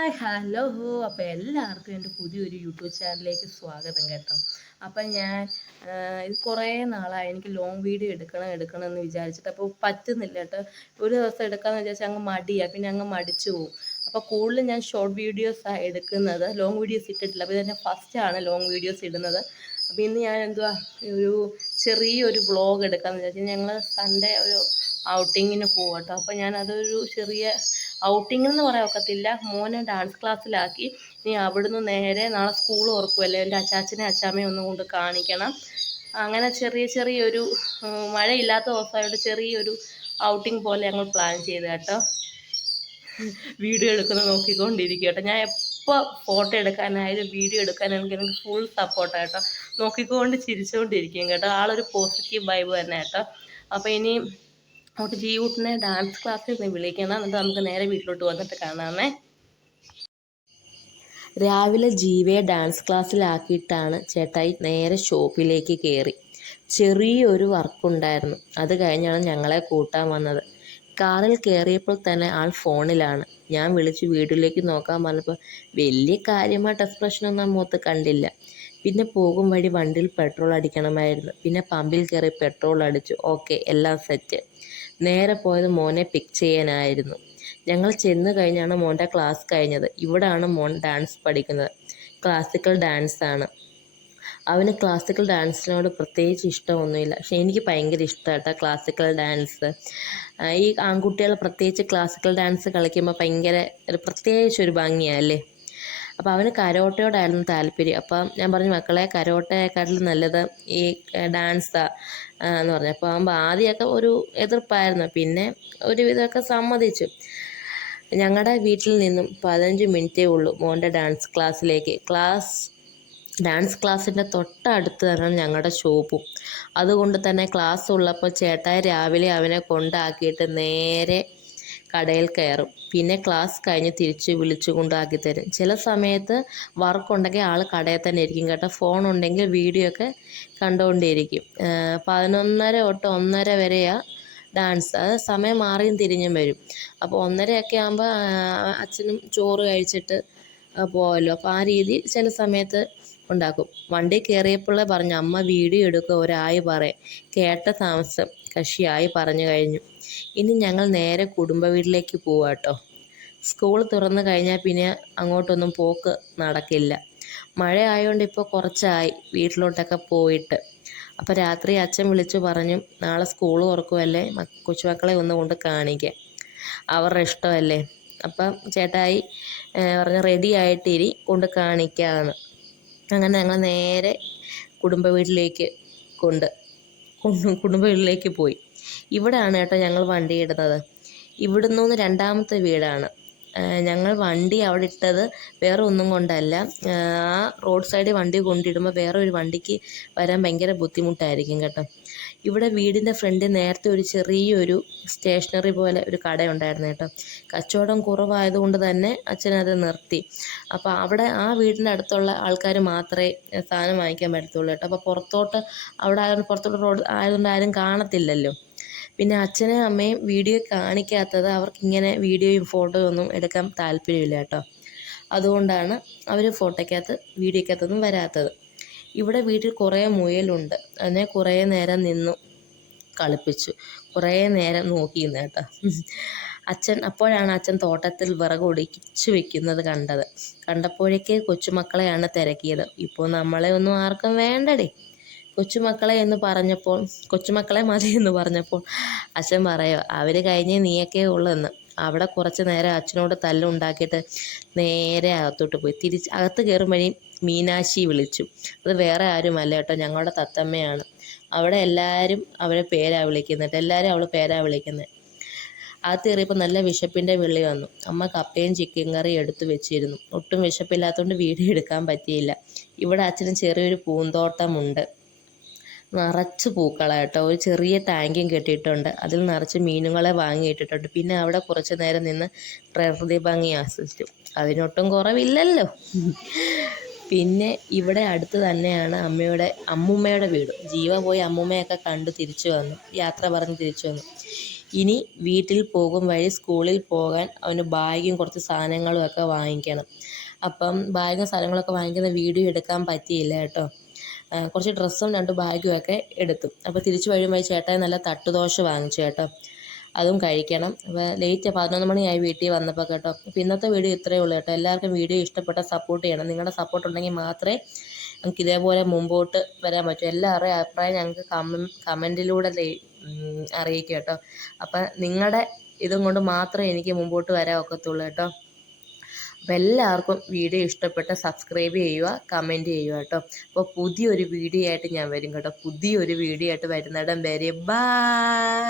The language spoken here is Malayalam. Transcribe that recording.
ഹലോ. അപ്പോൾ എല്ലാവർക്കും എൻ്റെ പുതിയൊരു യൂട്യൂബ് ചാനലിലേക്ക് സ്വാഗതം കേട്ടോ. അപ്പം ഞാൻ ഇത് കുറേ നാളായി എനിക്ക് ലോങ് വീഡിയോ എടുക്കണം എന്ന് വിചാരിച്ചിട്ട്, അപ്പോൾ പറ്റുന്നില്ല കേട്ടോ. ഒരു ദിവസം എടുക്കാമെന്ന് വിചാരിച്ചാൽ അങ്ങ് മടിയാണ്, പിന്നെ അങ്ങ് മടിച്ചു പോകും. അപ്പോൾ കൂടുതലും ഞാൻ ഷോർട്ട് വീഡിയോസാണ് എടുക്കുന്നത്, ലോങ് വീഡിയോസ് ഇട്ടിട്ടില്ല. അപ്പോൾ ഇതെന്നെ ഫസ്റ്റാണ് ലോങ് വീഡിയോസ് ഇടുന്നത്. അപ്പോൾ ഇന്ന് ഞാൻ ഒരു ചെറിയൊരു വ്ളോഗ് എടുക്കാമെന്ന് വിചാരിച്ചു. ഞങ്ങൾ സൺഡേ ഒരു ഔട്ടിങ്ങിന് പോകും കേട്ടോ. അപ്പോൾ ഞാനതൊരു ചെറിയ ഔട്ടിംഗ് എന്ന് പറയാൻ ഒക്കത്തില്ല, മോനെ ഡാൻസ് ക്ലാസ്സിലാക്കി. ഇനി അവിടുന്ന് നേരെ നാളെ സ്കൂൾ തുറക്കുമല്ലേ, എൻ്റെ അച്ചാച്ചനെ അച്ചാമ്മയും ഒന്നും കൊണ്ട് കാണിക്കണം. അങ്ങനെ ചെറിയൊരു മഴയില്ലാത്ത ദിവസമായിട്ട് ചെറിയൊരു ഔട്ടിംഗ് പോലെ ഞങ്ങൾ പ്ലാൻ ചെയ്ത് കേട്ടോ. വീഡിയോ എടുക്കുന്നത് നോക്കിക്കൊണ്ടിരിക്കും കേട്ടോ. ഞാൻ എപ്പോൾ ഫോട്ടോ എടുക്കാനായാലും വീഡിയോ എടുക്കാനാണെങ്കിൽ എനിക്ക് ഫുൾ സപ്പോർട്ടാണ് കേട്ടോ. നോക്കിക്കൊണ്ട് ചിരിച്ചുകൊണ്ടിരിക്കും കേട്ടോ. ആളൊരു പോസിറ്റീവ് വൈബ് തന്നെ കേട്ടോ. അപ്പോൾ ഇനി അങ്ങോട്ട് ജീവൂട്ടിനെ ഡാൻസ് ക്ലാസ്സിൽ നിന്ന് വിളിക്കണം. എന്നിട്ട് നമുക്ക് നേരെ വീട്ടിലോട്ട് വന്നിട്ട് കാണാമേ. രാവിലെ ജീവയെ ഡാൻസ് ക്ലാസ്സിലാക്കിയിട്ടാണ് ചേട്ടായി നേരെ ഷോപ്പിലേക്ക് കയറി. ചെറിയൊരു വർക്കുണ്ടായിരുന്നു, അത് കഴിഞ്ഞാണ് ഞങ്ങളെ കൂട്ടാൻ വന്നത്. കാറിൽ കയറിയപ്പോൾ തന്നെ ആൾ ഫോണിലാണ്. ഞാൻ വിളിച്ച് വീട്ടിലേക്ക് നോക്കാൻ പറഞ്ഞപ്പോൾ വലിയ കാര്യമായിട്ട് എക്സ്പ്രഷനൊന്നും മുഖത്ത് കണ്ടില്ല. പിന്നെ പോകും വഴി വണ്ടിയിൽ പെട്രോൾ അടിക്കണമായിരുന്നു. പിന്നെ പമ്പിൽ കയറി പെട്രോൾ അടിച്ചു. ഓക്കെ, എല്ലാം സെറ്റ്. നേരെ പോയത് മോനെ പിക്ക് ചെയ്യാനായിരുന്നു. ഞങ്ങൾ ചെന്ന് കഴിഞ്ഞാണ് മോൻ്റെ ക്ലാസ് കഴിഞ്ഞത്. ഇവിടാണ് മോൻ ഡാൻസ് പഠിക്കുന്നത്. ക്ലാസിക്കൽ ഡാൻസാണ്. അവന് ക്ലാസിക്കൽ ഡാൻസിനോട് പ്രത്യേകിച്ച് ഇഷ്ടമൊന്നുമില്ല, പക്ഷെ എനിക്ക് ഭയങ്കര ഇഷ്ടമായിട്ടാണ് ക്ലാസിക്കൽ ഡാൻസ്. ഈ ആൺകുട്ടികൾ പ്രത്യേകിച്ച് ക്ലാസിക്കൽ ഡാൻസ് കളിക്കുമ്പോൾ ഭയങ്കര പ്രത്യേകിച്ചൊരു ഭംഗിയല്ലേ. അപ്പോൾ അവന് കരോട്ടയോടായിരുന്നു താല്പര്യം. അപ്പം ഞാൻ പറഞ്ഞു, മക്കളെ കരോട്ടയെക്കാട്ടിലും നല്ലത് ഈ ഡാൻസാണ് എന്ന് പറഞ്ഞു. അപ്പോൾ ആകുമ്പോൾ ആദ്യമൊക്കെ ഒരു എതിർപ്പായിരുന്നു, പിന്നെ ഒരുവിധമൊക്കെ സമ്മതിച്ചു. ഞങ്ങളുടെ വീട്ടിൽ നിന്നും 15 മിനിറ്റേ ഉള്ളൂ മോൻ്റെ ഡാൻസ് ക്ലാസ്സിലേക്ക്. ഡാൻസ് ക്ലാസ്സിൻ്റെ തൊട്ടടുത്ത് തന്നെ ഞങ്ങളുടെ ഷോപ്പും. അതുകൊണ്ട് തന്നെ ക്ലാസ് ഉള്ളപ്പോൾ ചേട്ടായി രാവിലെ അവനെ കൊണ്ടാക്കിയിട്ട് നേരെ കടയിൽ കയറും. പിന്നെ ക്ലാസ് കഴിഞ്ഞ് തിരിച്ച് വിളിച്ചു കൊണ്ടാക്കി തരും. ചില സമയത്ത് വർക്കുണ്ടെങ്കിൽ ആൾ കടയിൽ തന്നെ ഇരിക്കും കേട്ടോ. ഫോൺ ഉണ്ടെങ്കിൽ വീഡിയോ ഒക്കെ കണ്ടുകൊണ്ടിരിക്കും. 11:30 തൊട്ട് 1:30 വരെയാണ് ഡാൻസ്. അത് സമയം മാറിയും തിരിഞ്ഞും വരും. അപ്പോൾ 1:30 ആകുമ്പോൾ അച്ഛനും ചോറ് കഴിച്ചിട്ട് പോകല്ലോ. അപ്പോൾ ആ രീതിയിൽ ചില സമയത്ത് ഉണ്ടാക്കും. വണ്ടി കയറിയപ്പോൾ പറഞ്ഞു, അമ്മ വീഡിയോ എടുക്കുക, ഒരായി പറയും. കേട്ട താമസം കക്ഷിയായി പറഞ്ഞു കഴിഞ്ഞു. ഇനി ഞങ്ങൾ നേരെ കുടുംബ വീട്ടിലേക്ക് പോവാം കേട്ടോ. സ്കൂൾ തുറന്നു കഴിഞ്ഞാൽ പിന്നെ അങ്ങോട്ടൊന്നും പോക്ക് നടക്കില്ല. മഴ ആയതുകൊണ്ട് ഇപ്പോൾ കുറച്ചായി വീട്ടിലോട്ടൊക്കെ പോയിട്ട്. അപ്പോൾ രാത്രി അച്ഛൻ വിളിച്ചു പറഞ്ഞു, നാളെ സ്കൂൾ തുറക്കുമല്ലേ, കൊച്ചുമക്കളെ ഒന്ന് കൊണ്ട് കാണിക്കാം, അവരുടെ ഇഷ്ടമല്ലേ. അപ്പം ചേട്ടായി പറഞ്ഞ് റെഡി ആയിട്ടിരി, കൊണ്ട് കാണിക്കാമെന്ന്. അങ്ങനെ ഞങ്ങൾ നേരെ കുടുംബ വീട്ടിലേക്ക് പോയി. ഇവിടെയാണ് കേട്ടോ ഞങ്ങൾ വണ്ടി ഇടുന്നത്. ഇവിടുന്ന് രണ്ടാമത്തെ വീടാണ്. ഞങ്ങൾ വണ്ടി അവിടെ ഇട്ടത് വേറെ ഒന്നും കൊണ്ടല്ല. ആ റോഡ് സൈഡിൽ വണ്ടി കൊണ്ടിടുമ്പോൾ വേറെ ഒരു വണ്ടിക്ക് വരാൻ ഭയങ്കര ബുദ്ധിമുട്ടായിരിക്കും കേട്ടോ. ഇവിടെ വീടിൻ്റെ ഫ്രണ്ടിൽ നേരത്തെ ഒരു ചെറിയൊരു സ്റ്റേഷനറി പോലെ ഒരു കടയുണ്ടായിരുന്നു കേട്ടോ. കച്ചവടം കുറവായതുകൊണ്ട് തന്നെ അച്ഛനത് നിർത്തി. അപ്പോൾ അവിടെ ആ വീടിൻ്റെ അടുത്തുള്ള ആൾക്കാർ മാത്രമേ സാധനം വാങ്ങിക്കാൻ പറ്റത്തുള്ളൂ കേട്ടോ. അപ്പോൾ പുറത്തോട്ട് റോഡ് ആയതുകൊണ്ട് ആരും കാണത്തില്ലല്ലോ. പിന്നെ അച്ഛനും അമ്മയും വീഡിയോ കാണിക്കാത്തത്, അവർക്കിങ്ങനെ വീഡിയോയും ഫോട്ടോയും ഒന്നും എടുക്കാൻ താല്പര്യമില്ല കേട്ടോ. അതുകൊണ്ടാണ് അവർ വീഡിയോക്കകത്തൊന്നും വരാത്തത്. ഇവിടെ വീട്ടിൽ കുറേ മുയലുണ്ട്. അതിനെ കുറേ നേരം നിന്നു കളിപ്പിച്ചു, കുറേ നേരം നോക്കിയിരുന്നു കേട്ടോ. അപ്പോഴാണ് അച്ഛൻ തോട്ടത്തിൽ വിറക് ഒടിച്ചു വെക്കുന്നത് കണ്ടപ്പോഴേക്ക് കൊച്ചുമക്കളെയാണ് തിരക്കിയത്. ഇപ്പോൾ നമ്മളെ ഒന്നും ആർക്കും വേണ്ടടേ, കൊച്ചുമക്കളെ മതി എന്ന് പറഞ്ഞപ്പോൾ അച്ഛൻ പറയുക, അവർ കഴിഞ്ഞ് നീയൊക്കെ ഉള്ളെന്ന്. അവിടെ കുറച്ച് നേരം അച്ഛനോട് തല്ലുണ്ടാക്കിയിട്ട് നേരെ അകത്തോട്ട് പോയി. അകത്ത് കയറുമ്പോഴേ മീനാക്ഷി വിളിച്ചു. അത് വേറെ ആരുമല്ല കേട്ടോ, ഞങ്ങളുടെ തത്തമ്മയാണ്. അവിടെ എല്ലാവരും അവളെ പേരാ വിളിക്കുന്നത്. അകത്ത് കയറിയപ്പോൾ നല്ല വിശപ്പിൻ്റെ വിളി വന്നു. അമ്മ കപ്പയും ചിക്കൻ കറിയും എടുത്തു വെച്ചിരുന്നു. ഒട്ടും വിശപ്പില്ലാത്തതുകൊണ്ട് വീഡിയോ എടുക്കാൻ പറ്റിയില്ല. ഇവിടെ അച്ഛന് ചെറിയൊരു പൂന്തോട്ടമുണ്ട്, നിറച്ച് പൂക്കളാട്ടോ. ഒരു ചെറിയ ടാങ്കും കെട്ടിയിട്ടുണ്ട്, അതിൽ നിറച്ച് മീനുകളെ വാങ്ങിയിട്ടിട്ടുണ്ട്. പിന്നെ അവിടെ കുറച്ച് നേരം നിന്ന് പ്രകൃതി ഭംഗി ആസ്വദിച്ചു. അതിനൊട്ടും കുറവില്ലല്ലോ. പിന്നെ ഇവിടെ അടുത്ത് തന്നെയാണ് അമ്മൂമ്മയുടെ വീട്. ജീവ പോയി അമ്മൂമ്മയൊക്കെ കണ്ടു യാത്ര പറഞ്ഞ് തിരിച്ചു വന്നു. ഇനി വീട്ടിൽ പോകും വഴി സ്കൂളിൽ പോകാൻ അവന് ബാഗും കുറച്ച് സാധനങ്ങളും ഒക്കെ വാങ്ങിക്കണം. അപ്പം ബാഗും സാധനങ്ങളൊക്കെ വാങ്ങിക്കുന്ന വീഡിയോ എടുക്കാൻ പറ്റിയില്ല കേട്ടോ. കുറച്ച് ഡ്രസ്സും 2 ബാഗും ഒക്കെ എടുത്തു. അപ്പോൾ തിരിച്ചു വരുമ്പോൾ ചേട്ടായി നല്ല തട്ടുദോശ വാങ്ങിച്ചു കേട്ടോ. അതും കഴിക്കണം. അപ്പോൾ ലേറ്റ് 11 മണിയായി വീട്ടിൽ വന്നപ്പോൾ കേട്ടോ. അപ്പോൾ ഇന്നത്തെ വീഡിയോ ഇത്രയേ ഉള്ളൂ കേട്ടോ. എല്ലാവർക്കും വീഡിയോ ഇഷ്ടപ്പെട്ടാൽ സപ്പോർട്ട് ചെയ്യണം. നിങ്ങളുടെ സപ്പോർട്ട് ഉണ്ടെങ്കിൽ മാത്രമേ നമുക്ക് ഇതേപോലെ മുമ്പോട്ട് വരാൻ പറ്റും. എല്ലാവരുടെയും അഭിപ്രായം ഞങ്ങൾക്ക് കമൻറ്റിലൂടെ അറിയിക്കുക കേട്ടോ. അപ്പം നിങ്ങളുടെ ഇതും കൊണ്ട് മാത്രമേ എനിക്ക് മുമ്പോട്ട് വരാൻ ഒക്കത്തുള്ളൂ കേട്ടോ. അപ്പോൾ എല്ലാവർക്കും വീഡിയോ ഇഷ്ടപ്പെട്ട സബ്സ്ക്രൈബ് ചെയ്യുക, കമൻറ്റ് ചെയ്യുക കേട്ടോ. അപ്പോൾ പുതിയൊരു വീഡിയോ ആയിട്ട് ഞാൻ വരും കേട്ടോ. പുതിയൊരു വീഡിയോ ആയിട്ട് വരുന്നിടം വരെ ബൈ.